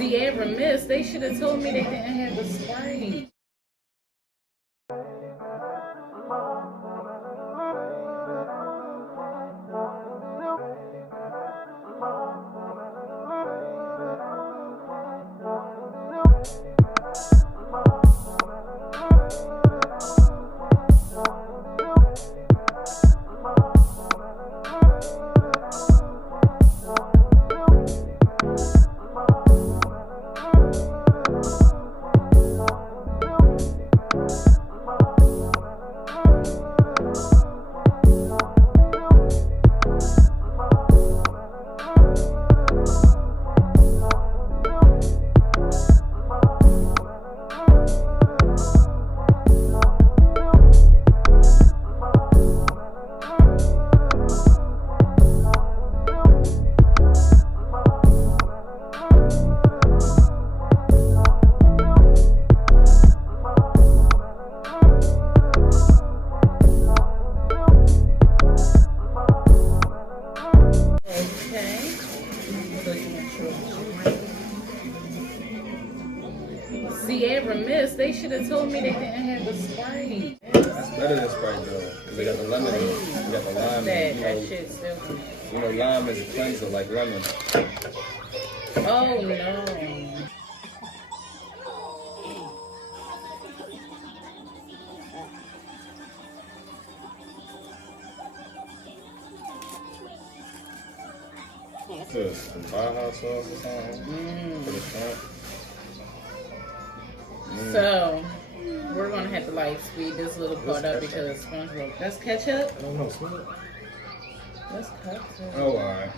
Sierra Mist, they should have told me they didn't have the spray. Sierra Mist, they should have told me they didn't have the spray. That's better than Sprite though, because they got the lemon in it. You got the lime. That shit still. You know, lime is a cleanser like lemon. Oh no. Good. Some firehouse sauce or something. For the shrimp. So, we're gonna have to like speed this little part up because SpongeBob. That's ketchup? I don't know, smell it. That's ketchup. Oh, alright.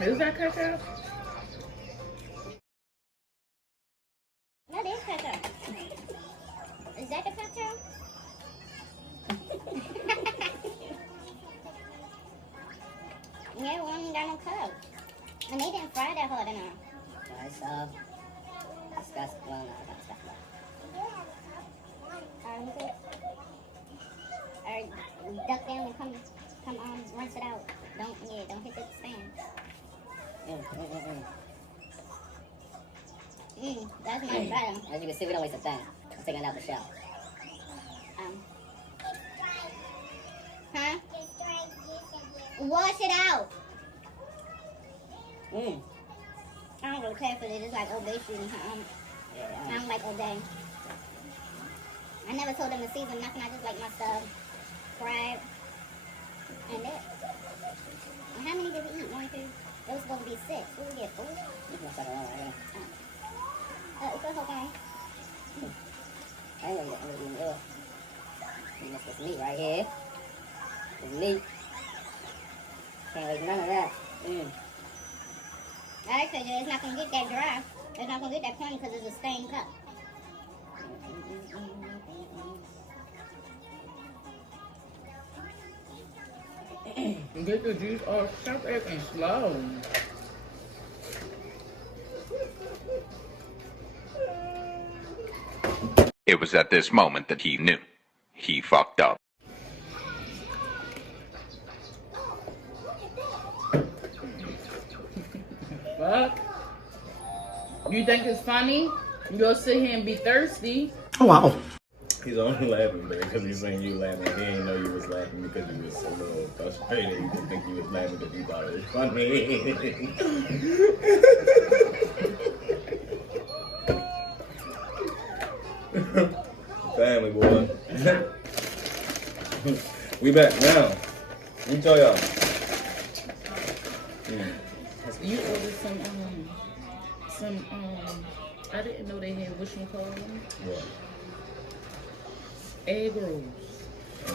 Is that ketchup? That is ketchup. Is that the ketchup? Yeah, we ain't got no cup. And they didn't fry that hard enough. Nice, discuss, well, no, not discuss. Or duck down and come rinse it out. Don't hit the stand. That's much better. As you can see, we don't waste a thing. I'm taking it out the shell. Huh? Wash it out. I don't really care for it. It's like Old Bay shit. I don't like Old Bay. I never told them to season nothing. I just like my stuff fried. And that. And how many did we eat? 1, 2. It was supposed to be 6. What did we get? 4? This is my second one right here. It's okay. I ain't gonna get anything else. This meat right here. This meat. Can't waste none of that. Actually, it's not going to get that dry. It's not going to get that creamy because it's a stained cup. Get the juice off. Stop acting slow. It was at this moment that he knew. He fucked up. Fuck. You think it's funny? You'll sit here and be thirsty. Oh, wow. He's only laughing, man, because he's saying you laughing. He didn't know you was laughing because you was so little frustrated. He didn't think you was laughing because you thought it was funny. Family, boy. We back now. Let me tell y'all. You ordered some, I didn't know they had, whatchamacallit? What? Egg rolls. I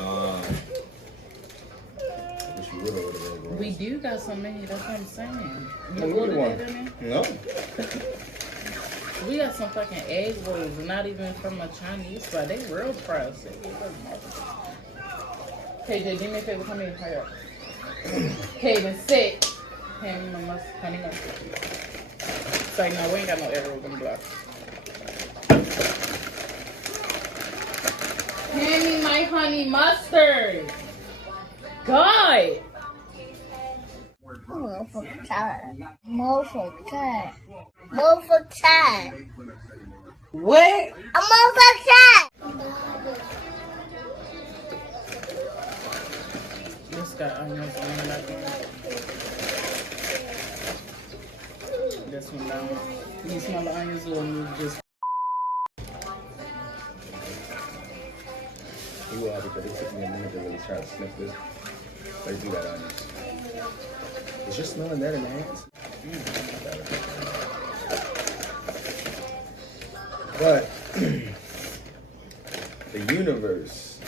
wish you would order egg rolls. We do got some in here, that's what I'm saying. You Oh, ordered one. that in there? No. We got some fucking egg rolls, not even from a Chinese spot. They real pricey. KJ, do me a favor, come here and hurry up. Kaden, sit. Hand me my honey mustard. It's like, no, we ain't got no egg rolls on the block. Hand me my honey mustard. God. What? This got onions on it, I think. This one down. You smell the onions or you just. You are because it took me a minute to really try to sniff this. They do that onion. Is you smelling that in the hands? But the universe.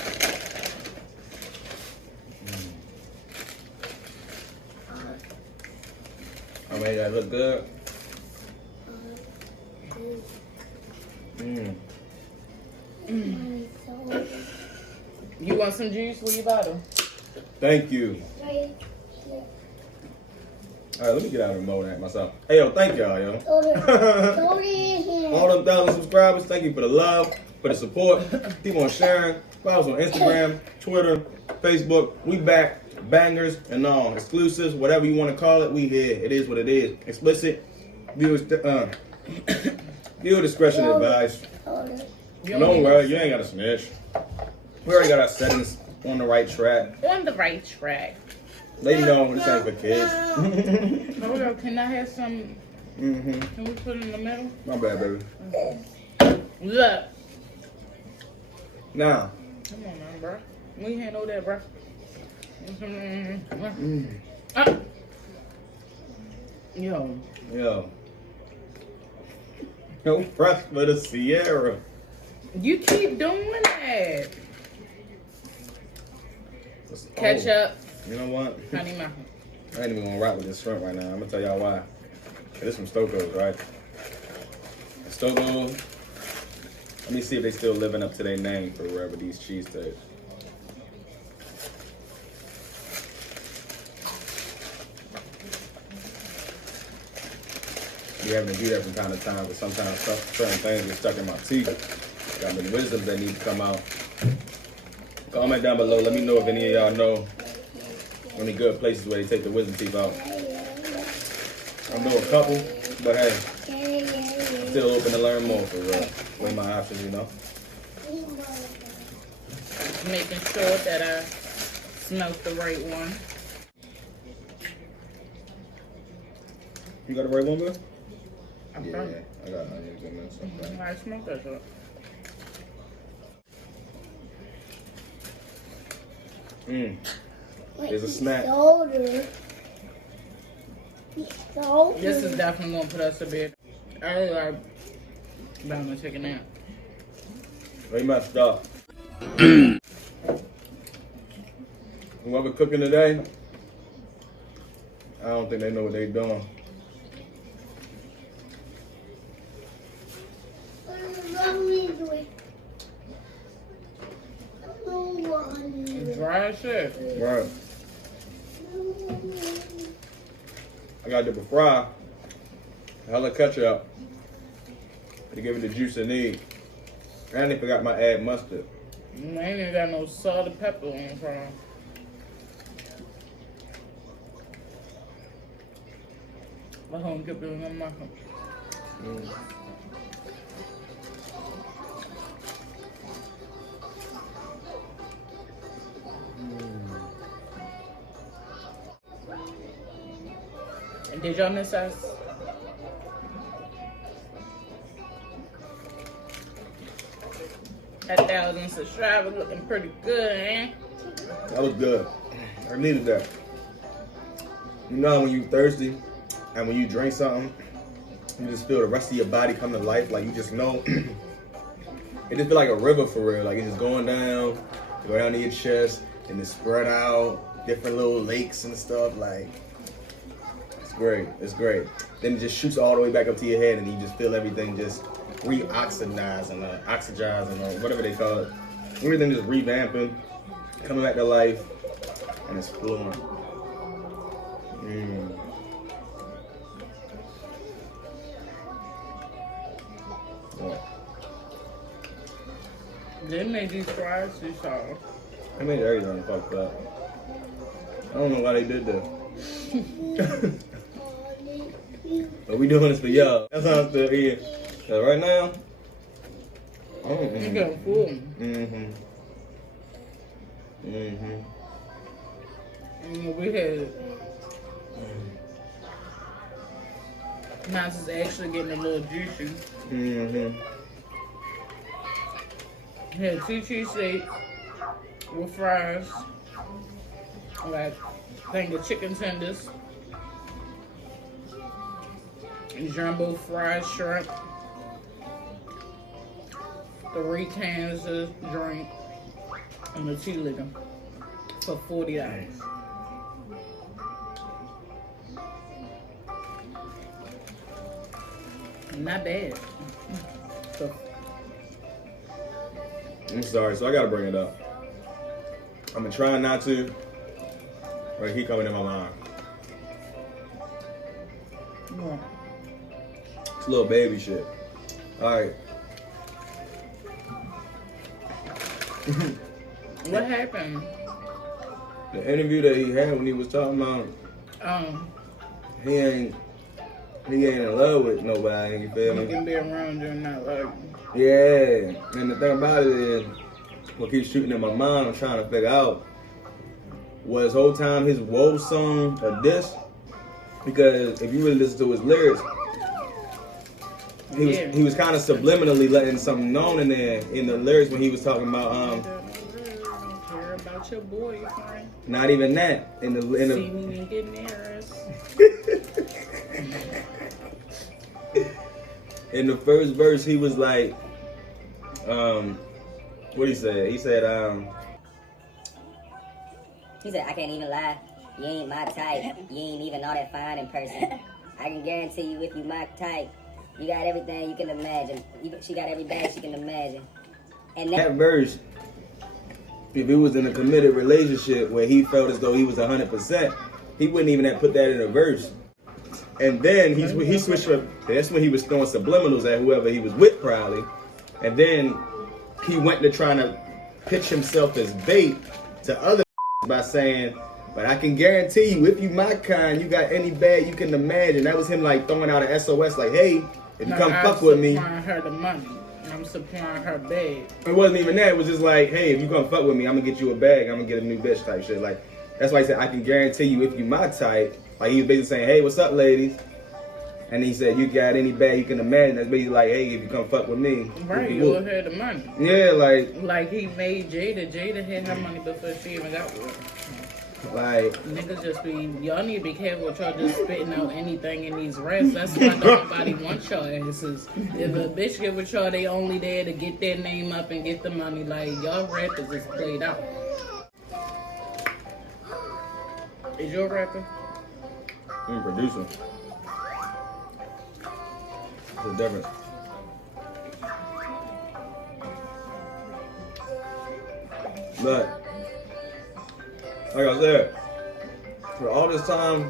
I mean, that look good. You want some juice? Will you bottle? Thank you. All right, let me get out of the mode at myself. Hey, yo, thank y'all, yo. All them 1,000 subscribers, thank you for the love, for the support. Keep on sharing. Follow us on Instagram, Twitter, Facebook. We back. Bangers and all. Exclusives, whatever you want to call it, we here. It is what it is. Explicit. Viewer discretion advised. Don't worry, you ain't got to snitch. We already got our settings on the right track. On the right track. They know this ain't for kids. Hold on, can I have some? Can we put it in the middle? My bad, baby. Look. Now. Come on, man, bro. We handle that, bro. Yo. No press for the Sierra. You keep doing that. Ketchup. You know what? Honey mustard. I ain't even gonna rock with this shrimp right now. I'm gonna tell y'all why. This from Stoko's, right? Stoko's. Let me see if they still living up to their name for wherever these cheesesteaks. Be having to do that from time to time, but sometimes certain things get stuck in my teeth. Got some wisdoms that need to come out. Comment down below. Let me know if any of y'all know any good places where they take the wisdom teeth out. I know a couple, but hey, I'm still open to learn more for real. Weigh my options, you know. Making sure that I smelt the right one. You got the right one, bro? I'm Yeah, trying. I got onions in there. So I smoked that shit. There's a snack. This is definitely gonna put us to bed. I really like Bama chicken out. They messed up. Whoever cooking today, I don't think they know what they doing. Dry as shit. Right. I got the fry, hella ketchup to give it the juice it need. And they forgot my add mustard. I ain't even got no salt and pepper on the front. My home kept doing on my home. And did y'all miss us? At 1,000 subscribers, looking pretty good, eh? That was good. I needed that. You know when you thirsty and when you drink something, you just feel the rest of your body come to life. Like you just know. It just feel like a river for real. Like it's just going down, go down to your chest, and it spread out, different little lakes and stuff. Like it's great. It's great. Then it just shoots all the way back up to your head, and you just feel everything just reoxidizing, oxygizing, or whatever they call it. Everything just revamping, coming back to life, and it's flowing. Yeah. They made these fries too sour. They made everything fucked up. I don't know why they did that. But we doing this for y'all. That's how I'm still eating. So right now, You got full. We had. Mine's is actually getting a little juicy. Had 2 cheesesteaks with fries. Like, thing of chicken tenders. Jumbo fried shrimp. 3 cans of drink. And a tea liquor. For $40. Not bad. So, I'm sorry, so I gotta bring it up. I'm gonna try not to. Right, he coming in my line. yeah. It's a little baby shit. Alright. What happened? The interview that he had when he was talking about he ain't in love with nobody, you feel You me? can be around you and not like. Yeah. And the thing about it is, what keeps shooting in my mind, I'm trying to figure out, was whole time his woe song a diss? Because if you really listen to his lyrics, he was kind of subliminally letting something known in there in the lyrics when he was talking about Don't care about your boyfriend. not even that in the See me and get near us. in the first verse he was like what he said? He said I can't even lie. You ain't my type. You ain't even all that fine in person. I can guarantee you if you my type, you got everything you can imagine. She got every bag she can imagine. And that verse, if he was in a committed relationship where he felt as though he was 100%, he wouldn't even have put that in a verse. And then he switched up. That's when he was throwing subliminals at whoever he was with, probably. And then he went to trying to pitch himself as bait to other by saying, but I can guarantee you, if you my kind, you got any bag you can imagine. That was him like throwing out an SOS like, hey, if you come fuck with me. I'm supplying her the money. I'm supplying her bag. It wasn't even that. It was just like, hey, if you come fuck with me, I'm gonna get you a bag. I'm gonna get a new bitch type shit. Like, that's why he said, I can guarantee you, if you my type. Like, he was basically saying, hey, what's up, ladies? And he said, you got any bag you can imagine. That's basically like, hey, if you come fuck with me. Right, you owe her the money. Yeah, like he made Jada. Jada had her money before she even got with him. Like, niggas just be, y'all need to be careful with y'all just spitting out anything in these raps. That's why nobody wants y'all asses. If a bitch get with y'all, they only there to get their name up and get the money. Like, y'all rappers is played out. Is you a rapper? I'm a producer. There's a difference. But like I said, for all this time,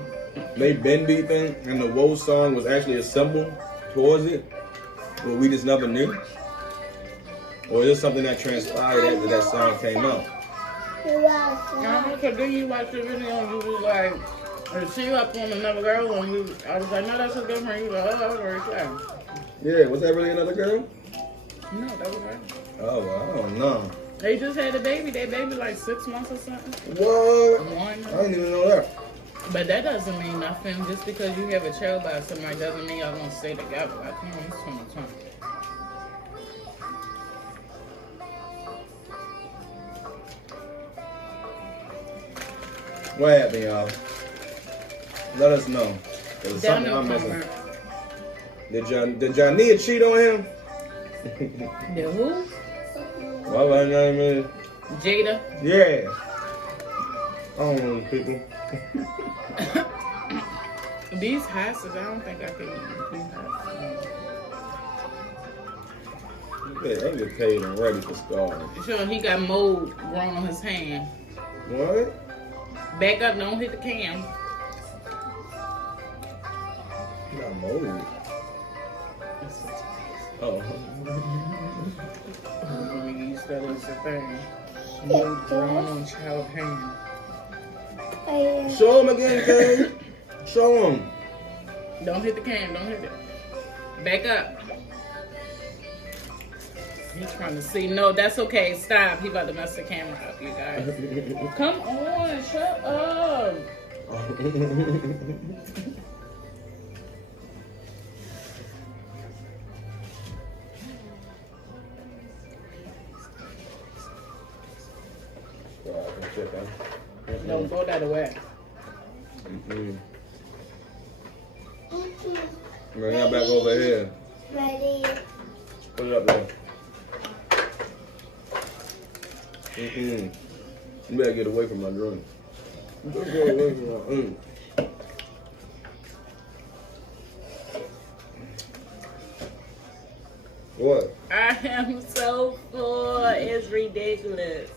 they been beefing, and the Woe song was actually a symbol towards it, but we just never knew. Or is this something that transpired after that song came out? Because then you watch the video and you was like, she up on another girl, and I was like, no, that's a girlfriend. You was like, oh, that was very clear. Yeah, was that really another girl? No, that was her. Oh, well, I don't know. They just had a baby. Their baby like 6 months or something. What? One. I didn't even know that. But that doesn't mean nothing. Just because you have a child by somebody doesn't mean y'all gonna stay together. Like, come on, it's 2020. What happened, y'all? Let us know. There was Down something I'm no missing. comment. Did Jania cheat on him? The who? What her name is? Jada. Yeah. I don't know these people. These houses, I don't think I can eat these houses. Yeah, they get paid and ready for stars. Sure, he got mold growing on his hand. What? Back up, don't hit the cam. Not mold. Oh. You said it's a thing. Mold growing on child hand. Show him again, Kay. Show him. Don't hit the can. Don't hit it. Back up. He's trying to see. No, that's okay. Stop. He about to mess the camera up, you guys. Come on. Shut up. Don't throw that away. Bring that back over here. Ready? Put it up there. You better get away from my drink. Get away from my What? I am so full. It's ridiculous.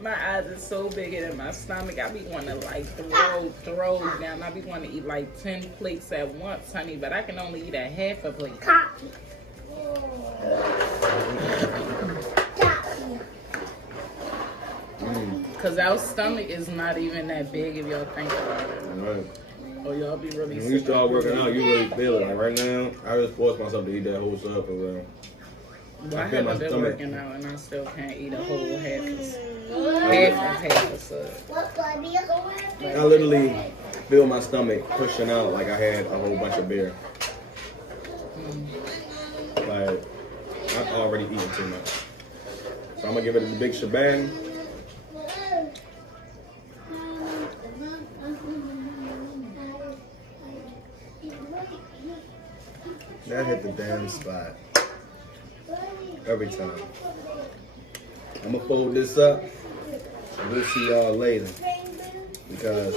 My eyes are so bigger than my stomach. I be wanting to like throw down. I be wanting to eat like 10 plates at once, honey. But I can only eat a half a plate. Cause our stomach is not even that big if y'all think about it. Right. Oh, y'all be really When you start working out, you really feel it. Like right now, I just force myself to eat that whole stuff around. Well, I haven't been working out and I still can't eat a whole half a sub. I literally feel my stomach pushing out like I had a whole bunch of beer. Like, I've already eaten too much. So I'm gonna give it a big shebang. That hit the damn spot. Every time. I'm gonna fold this up and we'll see y'all later. Because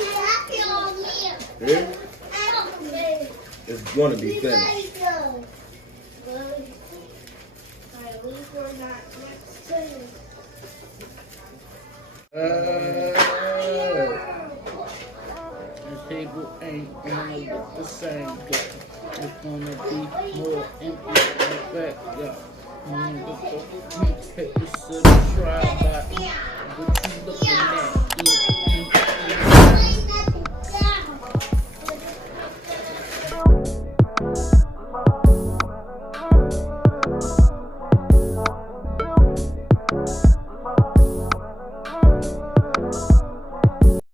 it's gonna be finished. The table ain't gonna look the same, girl. It's gonna be more empty like that, yeah. Hit the city, try, but what you looking at?